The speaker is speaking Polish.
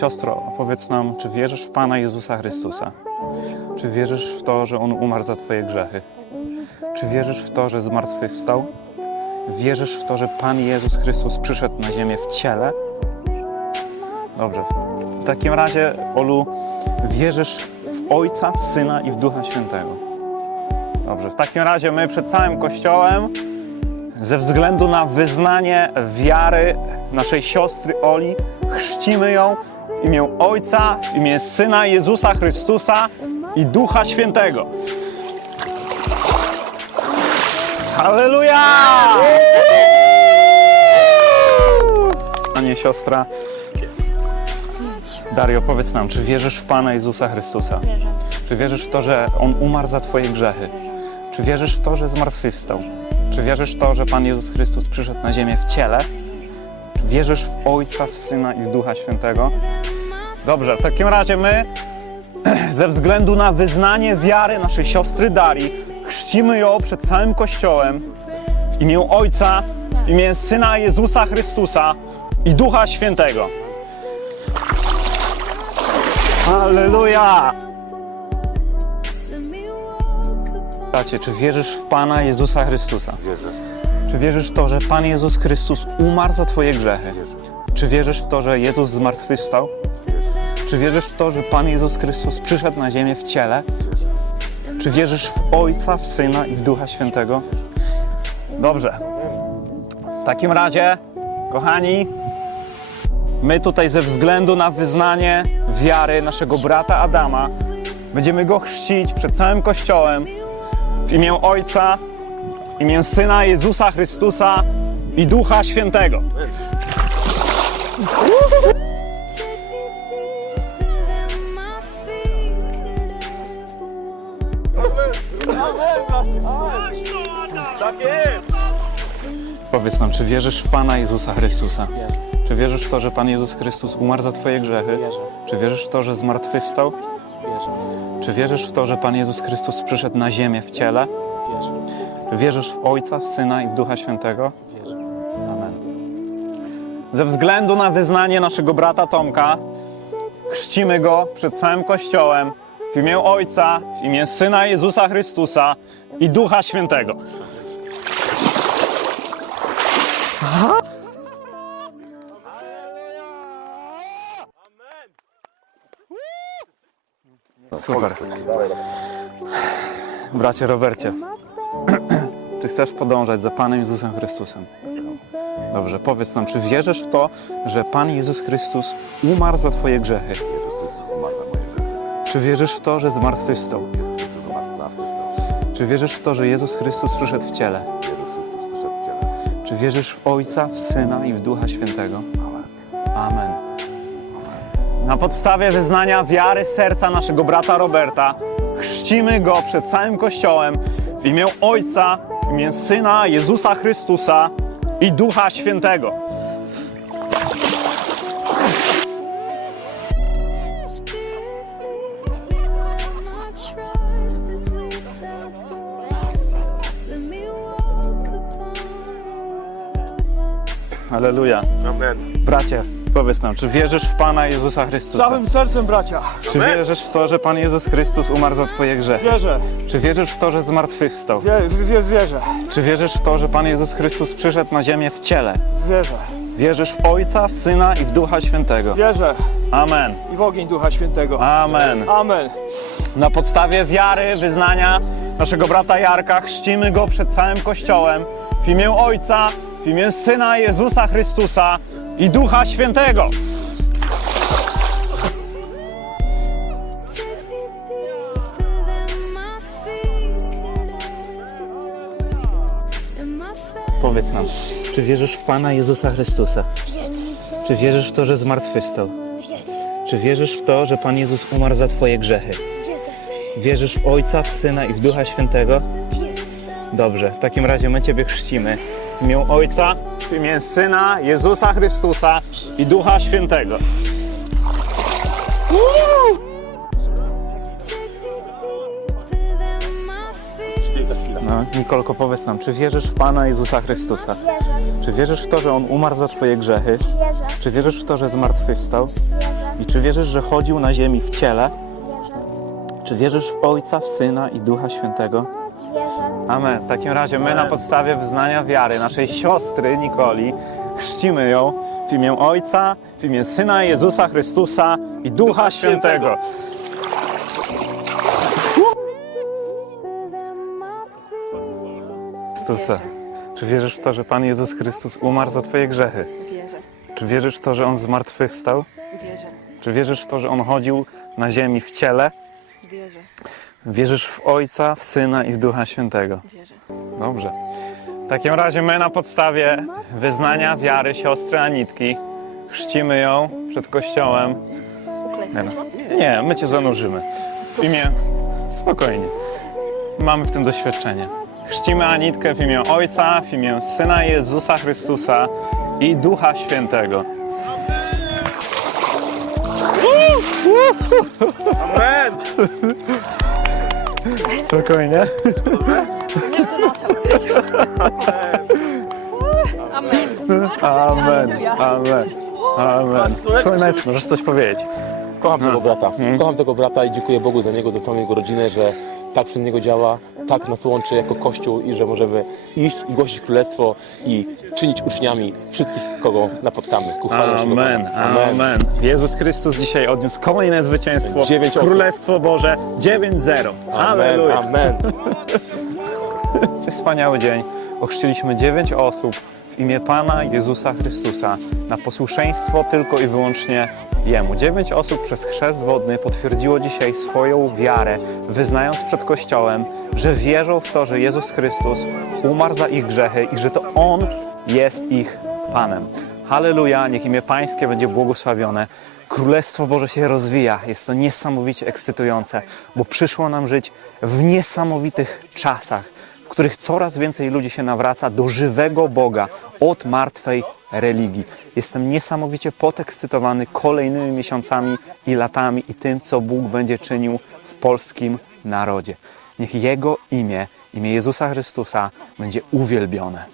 Siostro, powiedz nam, czy wierzysz w Pana Jezusa Chrystusa? Czy wierzysz w to, że On umarł za Twoje grzechy? Czy wierzysz w to, że zmartwychwstał? Wierzysz w to, że Pan Jezus Chrystus przyszedł na ziemię w ciele? Dobrze. W takim razie, Olu, wierzysz w Ojca, w Syna i w Ducha Świętego. Dobrze. W takim razie my przed całym Kościołem, ze względu na wyznanie wiary naszej siostry Oli, chrzcimy ją w imię Ojca, w imię Syna Jezusa Chrystusa i Ducha Świętego. Halleluja! Panie siostra, Dario, powiedz nam, czy wierzysz w Pana Jezusa Chrystusa? Wierzę. Czy wierzysz w to, że On umarł za Twoje grzechy? Czy wierzysz w to, że zmartwychwstał? Czy wierzysz w to, że Pan Jezus Chrystus przyszedł na ziemię w ciele? Wierzysz w Ojca, w Syna i w Ducha Świętego? Dobrze, w takim razie my, ze względu na wyznanie wiary naszej siostry Darii, chrzcimy ją przed całym Kościołem w imię Ojca, w imię Syna Jezusa Chrystusa i Ducha Świętego. Halleluja! Bracie, czy wierzysz w Pana Jezusa Chrystusa? Wierzę. Czy wierzysz w to, że Pan Jezus Chrystus umarł za Twoje grzechy? Czy wierzysz w to, że Jezus zmartwychwstał? Czy wierzysz w to, że Pan Jezus Chrystus przyszedł na ziemię w ciele? Czy wierzysz w Ojca, w Syna i w Ducha Świętego? Dobrze. W takim razie, kochani, my tutaj ze względu na wyznanie wiary naszego brata Adama będziemy go chrzcić przed całym Kościołem w imię Ojca, w imię Syna Jezusa Chrystusa i Ducha Świętego. Powiedz nam, czy wierzysz w Pana Jezusa Chrystusa? Czy wierzysz w to, że Pan Jezus Chrystus umarł za Twoje grzechy? Wierzę. Czy wierzysz w to, że zmartwychwstał? Wierzę. Czy wierzysz w to, że Pan Jezus Chrystus przyszedł na ziemię w ciele? Wierzę. Wierzysz w Ojca, w Syna i w Ducha Świętego? Wierzę. Amen. Ze względu na wyznanie naszego brata Tomka, chrzcimy go przed całym Kościołem w imię Ojca, w imię Syna Jezusa Chrystusa i Ducha Świętego. Super. Bracie Robercie, czy chcesz podążać za Panem Jezusem Chrystusem? Dobrze, powiedz nam, czy wierzysz w to, że Pan Jezus Chrystus umarł za Twoje grzechy? Czy wierzysz w to, że zmartwychwstał? Czy wierzysz w to, że Jezus Chrystus przyszedł w ciele? Czy wierzysz w Ojca, w Syna i w Ducha Świętego? Amen. Na podstawie wyznania wiary serca naszego brata Roberta chrzcimy go przed całym Kościołem w imię Ojca, w imię Syna Jezusa Chrystusa i Ducha Świętego. Aleluja. Amen. Bracie, powiedz nam, czy wierzysz w Pana Jezusa Chrystusa? Całym sercem, bracia. Czy wierzysz w to, że Pan Jezus Chrystus umarł za Twoje grzechy? Wierzę. Czy wierzysz w to, że zmartwychwstał? Wie, wie, wierzę. Czy wierzysz w to, że Pan Jezus Chrystus przyszedł na ziemię w ciele? Wierzę. Wierzysz w Ojca, w Syna i w Ducha Świętego? Wierzę. Amen. I w ogień Ducha Świętego. Amen. Amen. Na podstawie wiary, wyznania naszego brata Jarka chrzcimy go przed całym Kościołem w imię Ojca, w imię Syna Jezusa Chrystusa i Ducha Świętego. Powiedz nam, czy wierzysz w Pana Jezusa Chrystusa? Czy wierzysz w to, że zmartwychwstał? Czy wierzysz w to, że Pan Jezus umarł za Twoje grzechy? Wierzysz w Ojca, w Syna i w Ducha Świętego? Dobrze, w takim razie my Ciebie chrzcimy. W imię Ojca, w imię Syna, Jezusa Chrystusa i Ducha Świętego. No, Nikolko, powiedz nam, czy wierzysz w Pana Jezusa Chrystusa? Wierzę, Czy wierzysz w to, że On umarł za Twoje grzechy? wierzę, Czy wierzysz w to, że zmartwychwstał? wierzę, I czy wierzysz, że chodził na ziemi w ciele? Czy wierzysz w Ojca, w Syna i Ducha Świętego? Amen. W takim razie my na podstawie wyznania wiary naszej siostry Nikoli chrzcimy ją w imię Ojca, w imię Syna Jezusa Chrystusa i Ducha Świętego. Chrystusa, czy wierzysz w to, że Pan Jezus Chrystus umarł za Twoje grzechy? Wierzę, Czy wierzysz w to, że On zmartwychwstał? wierzę, Czy wierzysz w to, że On chodził na ziemi w ciele? Wierzysz w Ojca, w Syna i w Ducha Świętego? wierzę. Dobrze. W takim razie my na podstawie wyznania wiary siostry Anitki chrzcimy ją przed kościołem. Nie, no. nie my cię zanurzymy. W imię. Spokojnie. Mamy w tym doświadczenie. Chrzcimy Anitkę w imię Ojca, w imię Syna Jezusa Chrystusa i Ducha Świętego. Amen! Spokojnie. Amen. Amen. Amen. Amen. Słoneczno, możesz coś powiedzieć. Kocham tego brata. Mhm. Kocham tego brata i dziękuję Bogu za niego, za całą jego rodzinę, że tak przy niego działa, tak nas łączy jako Kościół i że możemy iść i głosić Królestwo i czynić uczniami wszystkich, kogo napotkamy. Ku chwale naszego Amen, Pana. amen. Jezus Chrystus dzisiaj odniósł kolejne zwycięstwo. Dziewięć osób. Królestwo Boże 9-0. Halleluja. Amen. Wspaniały dzień. Ochrzciliśmy dziewięć osób w imię Pana Jezusa Chrystusa na posłuszeństwo tylko i wyłącznie Jemu. Dziewięć osób przez chrzest wodny potwierdziło dzisiaj swoją wiarę, wyznając przed Kościołem, że wierzą w to, że Jezus Chrystus umarł za ich grzechy i że to On jest ich Panem. Halleluja, niech imię Pańskie będzie błogosławione. Królestwo Boże się rozwija. Jest to niesamowicie ekscytujące, bo przyszło nam żyć w niesamowitych czasach w których coraz więcej ludzi się nawraca do żywego Boga od martwej religii. Jestem niesamowicie podekscytowany kolejnymi miesiącami i latami i tym, co Bóg będzie czynił w polskim narodzie. Niech Jego imię, imię Jezusa Chrystusa będzie uwielbione.